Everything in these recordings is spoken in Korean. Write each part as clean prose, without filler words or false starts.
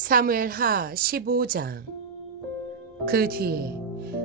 사무엘하 15장. 그 뒤에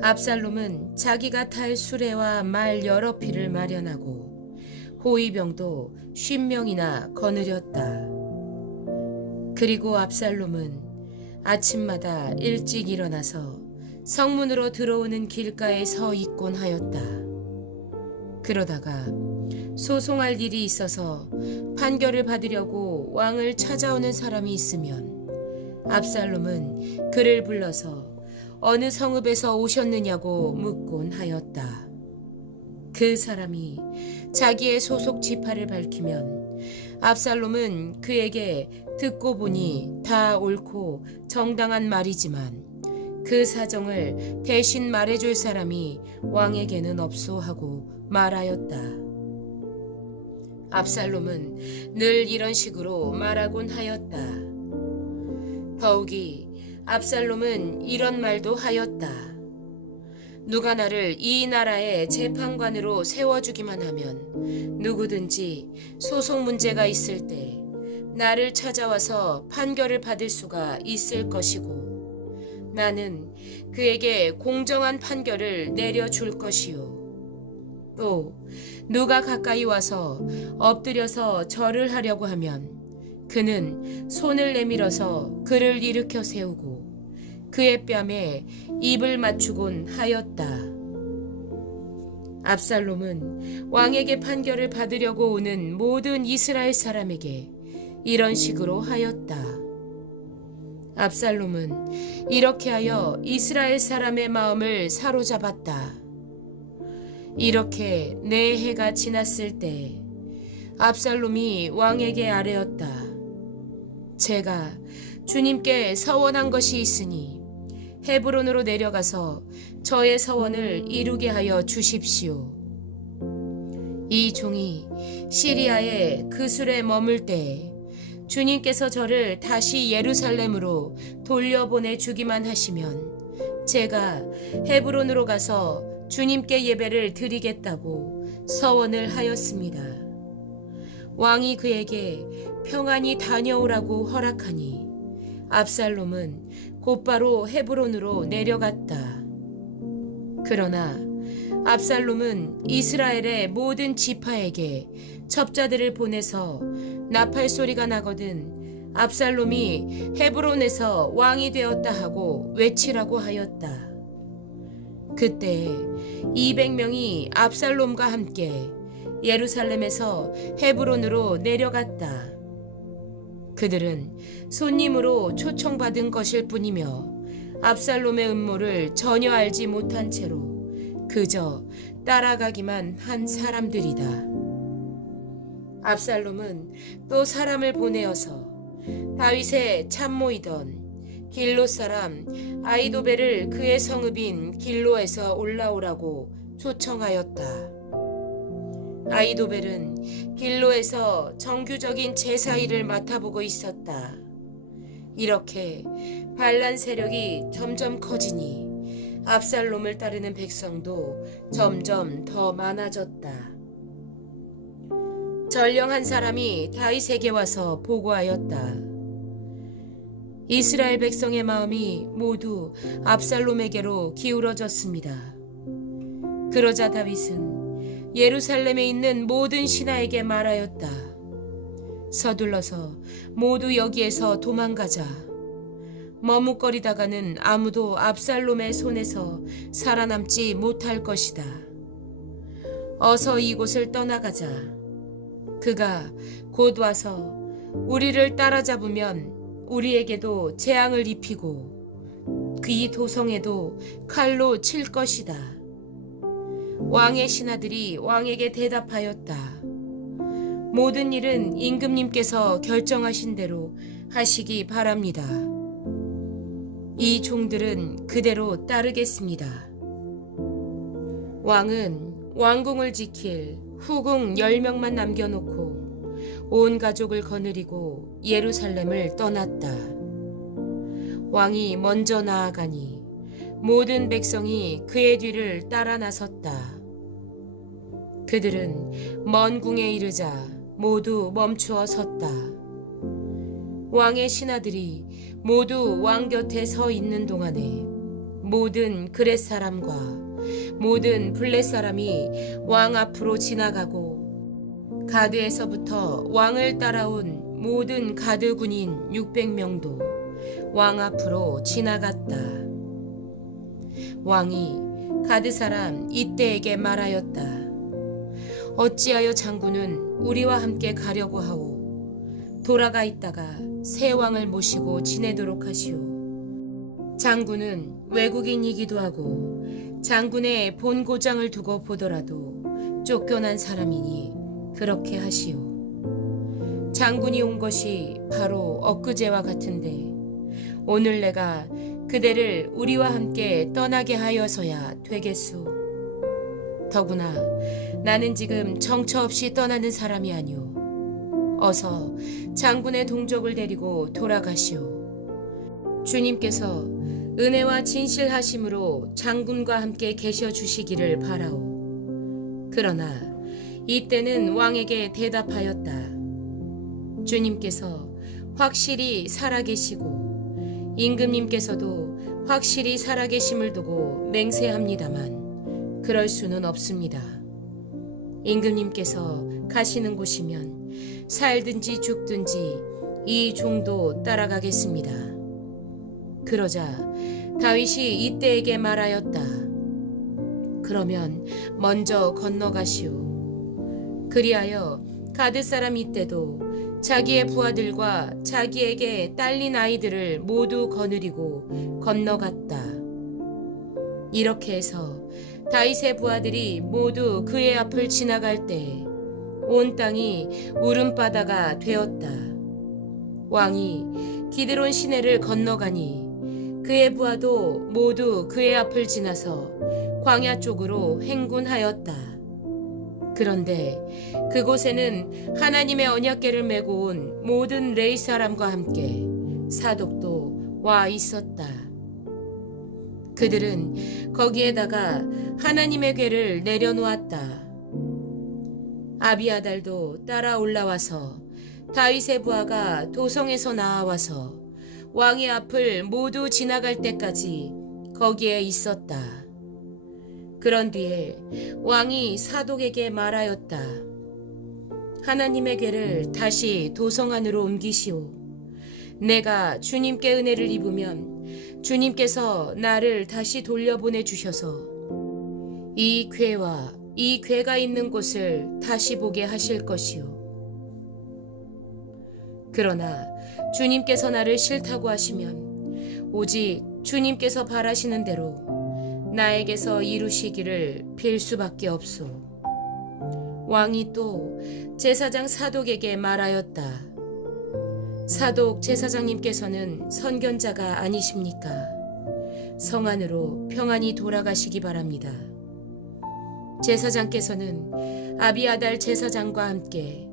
압살롬은 자기가 탈 수레와 말 여러匹을 마련하고 호위병도 50명이나 거느렸다. 그리고 압살롬은 아침마다 일찍 일어나서 성문으로 들어오는 길가에 서 있곤 하였다. 그러다가 소송할 일이 있어서 판결을 받으려고 왕을 찾아오는 사람이 있으면 압살롬은 그를 불러서 어느 성읍에서 오셨느냐고 묻곤 하였다. 그 사람이 자기의 소속 지파를 밝히면 압살롬은 그에게 듣고 보니 다 옳고 정당한 말이지만 그 사정을 대신 말해줄 사람이 왕에게는 없소 하고 말하였다. 압살롬은 늘 이런 식으로 말하곤 하였다. 더욱이 압살롬은 이런 말도 하였다. 누가 나를 이 나라의 재판관으로 세워주기만 하면 누구든지 소송 문제가 있을 때 나를 찾아와서 판결을 받을 수가 있을 것이고 나는 그에게 공정한 판결을 내려줄 것이요. 또 누가 가까이 와서 엎드려서 절을 하려고 하면 그는 손을 내밀어서 그를 일으켜 세우고 그의 뺨에 입을 맞추곤 하였다. 압살롬은 왕에게 판결을 받으려고 오는 모든 이스라엘 사람에게 이런 식으로 하였다. 압살롬은 이렇게 하여 이스라엘 사람의 마음을 사로잡았다. 이렇게 4해가 지났을 때 압살롬이 왕에게 아뢰었다. 제가 주님께 서원한 것이 있으니 헤브론으로 내려가서 저의 서원을 이루게 하여 주십시오. 이 종이 시리아의 그술에 머물 때 주님께서 저를 다시 예루살렘으로 돌려보내 주기만 하시면 제가 헤브론으로 가서 주님께 예배를 드리겠다고 서원을 하였습니다. 왕이 그에게 평안히 다녀오라고 허락하니 압살롬은 곧바로 헤브론으로 내려갔다. 그러나 압살롬은 이스라엘의 모든 지파에게 첩자들을 보내서 나팔 소리가 나거든 압살롬이 헤브론에서 왕이 되었다 하고 외치라고 하였다. 그때 200명이 압살롬과 함께 예루살렘에서 헤브론으로 내려갔다. 그들은 손님으로 초청받은 것일 뿐이며 압살롬의 음모를 전혀 알지 못한 채로 그저 따라가기만 한 사람들이다. 압살롬은 또 사람을 보내어서 다윗의 참모이던 길로 사람 아히도벨을 그의 성읍인 길로에서 올라오라고 초청하였다. 아히도벨은 길로에서 정규적인 제사 일을 맡아보고 있었다. 이렇게 반란 세력이 점점 커지니 압살롬을 따르는 백성도 점점 더 많아졌다. 전령한 사람이 다윗에게 와서 보고하였다. 이스라엘 백성의 마음이 모두 압살롬에게로 기울어졌습니다. 그러자 다윗은 예루살렘에 있는 모든 신하에게 말하였다. 서둘러서 모두 여기에서 도망가자. 머뭇거리다가는 아무도 압살롬의 손에서 살아남지 못할 것이다. 어서 이곳을 떠나가자. 그가 곧 와서 우리를 따라잡으면 우리에게도 재앙을 입히고 그 도성에도 칼로 칠 것이다. 왕의 신하들이 왕에게 대답하였다. 모든 일은 임금님께서 결정하신 대로 하시기 바랍니다. 이 종들은 그대로 따르겠습니다. 왕은 왕궁을 지킬 후궁 10명만 남겨놓고 온 가족을 거느리고 예루살렘을 떠났다. 왕이 먼저 나아가니 모든 백성이 그의 뒤를 따라 나섰다. 그들은 먼 궁에 이르자 모두 멈추어 섰다. 왕의 신하들이 모두 왕 곁에 서 있는 동안에 모든 그렛 사람과 모든 블렛 사람이 왕 앞으로 지나가고 가드에서부터 왕을 따라온 모든 가드 군인 600명도 왕 앞으로 지나갔다. 왕이 가드 사람 이때에게 말하였다. 어찌하여 장군은 우리와 함께 가려고 하오. 돌아가 있다가 새 왕을 모시고 지내도록 하시오. 장군은 외국인이기도 하고 장군의 본고장을 두고 보더라도 쫓겨난 사람이니 그렇게 하시오. 장군이 온 것이 바로 엊그제와 같은데 오늘 내가 그대를 우리와 함께 떠나게 하여서야 되겠소. 더구나 나는 지금 정처 없이 떠나는 사람이 아니오. 어서 장군의 동족을 데리고 돌아가시오. 주님께서 은혜와 진실하심으로 장군과 함께 계셔 주시기를 바라오. 그러나 이때는 왕에게 대답하였다. 주님께서 확실히 살아계시고 임금님께서도 확실히 살아계심을 두고 맹세합니다만 그럴 수는 없습니다. 임금님께서 가시는 곳이면 살든지 죽든지 이 종도 따라가겠습니다. 그러자 다윗이 이때에게 말하였다. 그러면 먼저 건너가시오. 그리하여 가드 사람 이때도 자기의 부하들과 자기에게 딸린 아이들을 모두 거느리고 건너갔다. 이렇게 해서 다윗의 부하들이 모두 그의 앞을 지나갈 때 온 땅이 울음바다가 되었다. 왕이 기드론 시내를 건너가니 그의 부하도 모두 그의 앞을 지나서 광야 쪽으로 행군하였다. 그런데 그곳에는 하나님의 언약궤를 메고 온 모든 레위 사람과 함께 사독도 와 있었다. 그들은 거기에다가 하나님의 궤를 내려놓았다. 아비아달도 따라 올라와서 다윗의 부하가 도성에서 나와서 왕의 앞을 모두 지나갈 때까지 거기에 있었다. 그런 뒤에 왕이 사독에게 말하였다. 하나님의 궤를 다시 도성 안으로 옮기시오. 내가 주님께 은혜를 입으면 주님께서 나를 다시 돌려보내 주셔서 이 궤와 이 궤가 있는 곳을 다시 보게 하실 것이오. 그러나 주님께서 나를 싫다고 하시면 오직 주님께서 바라시는 대로 나에게서 이루시기를 빌 수밖에 없소. 왕이 또 제사장 사독에게 말하였다. 사독 제사장님께서는 선견자가 아니십니까? 성 안으로 평안히 돌아가시기 바랍니다. 제사장께서는 아비아달 제사장과 함께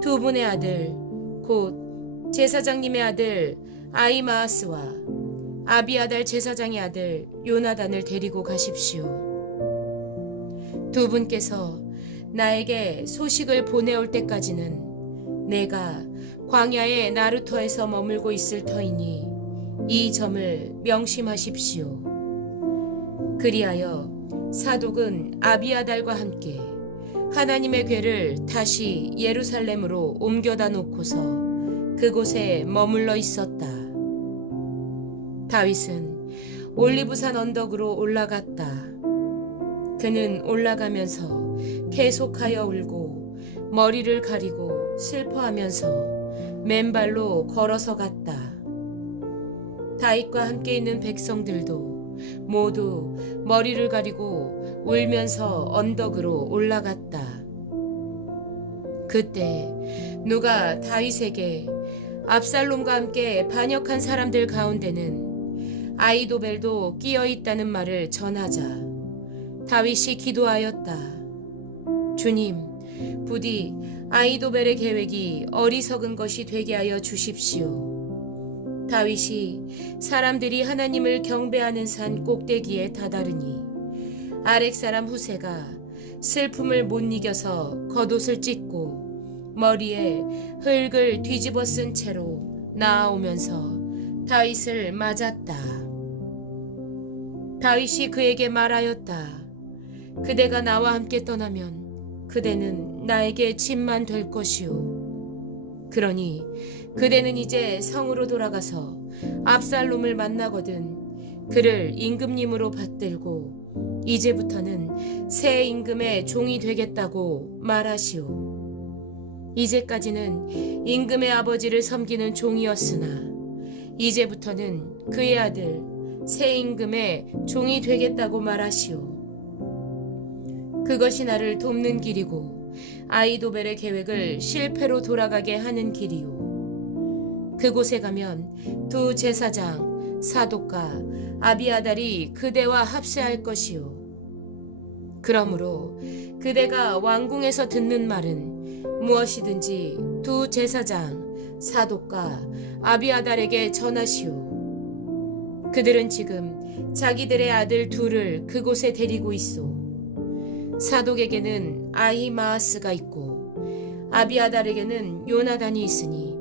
두 분의 아들 곧 제사장님의 아들 아히마아스와 아비아달 제사장의 아들 요나단을 데리고 가십시오. 두 분께서 나에게 소식을 보내올 때까지는 내가 광야의 나루터에서 머물고 있을 터이니 이 점을 명심하십시오. 그리하여 사독은 아비아달과 함께 하나님의 궤를 다시 예루살렘으로 옮겨다 놓고서 그곳에 머물러 있었다. 다윗은 올리브산 언덕으로 올라갔다. 그는 올라가면서 계속하여 울고 머리를 가리고 슬퍼하면서 맨발로 걸어서 갔다. 다윗과 함께 있는 백성들도 모두 머리를 가리고 울면서 언덕으로 올라갔다. 그때 누가 다윗에게 압살롬과 함께 반역한 사람들 가운데는 아히도벨도 끼어 있다는 말을 전하자 다윗이 기도하였다. 주님, 부디 아히도벨의 계획이 어리석은 것이 되게 하여 주십시오. 다윗이 사람들이 하나님을 경배하는 산 꼭대기에 다다르니 아렉 사람 후세가 슬픔을 못 이겨서 겉옷을 찢고 머리에 흙을 뒤집어 쓴 채로 나아오면서 다윗을 맞았다. 다윗이 그에게 말하였다. 그대가 나와 함께 떠나면 그대는 나에게 짐만 될 것이오. 그러니 그대는 이제 성으로 돌아가서 압살롬을 만나거든 그를 임금님으로 받들고 이제부터는 새 임금의 종이 되겠다고 말하시오. 이제까지는 임금의 아버지를 섬기는 종이었으나 이제부터는 그의 아들 새 임금의 종이 되겠다고 말하시오. 그것이 나를 돕는 길이고 아히도벨의 계획을 실패로 돌아가게 하는 길이오. 그곳에 가면 두 제사장 사독과 아비아달이 그대와 합세할 것이오. 그러므로 그대가 왕궁에서 듣는 말은 무엇이든지 두 제사장 사독과 아비아달에게 전하시오. 그들은 지금 자기들의 아들 둘을 그곳에 데리고 있소. 사독에게는 아히마아스가 있고 아비아달에게는 요나단이 있으니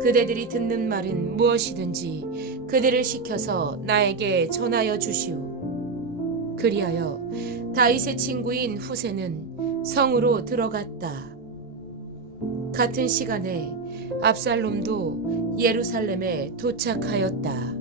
그대들이 듣는 말은 무엇이든지 그들을 시켜서 나에게 전하여 주시오. 그리하여 다윗의 친구인 후세는 성으로 들어갔다. 같은 시간에 압살롬도 예루살렘에 도착하였다.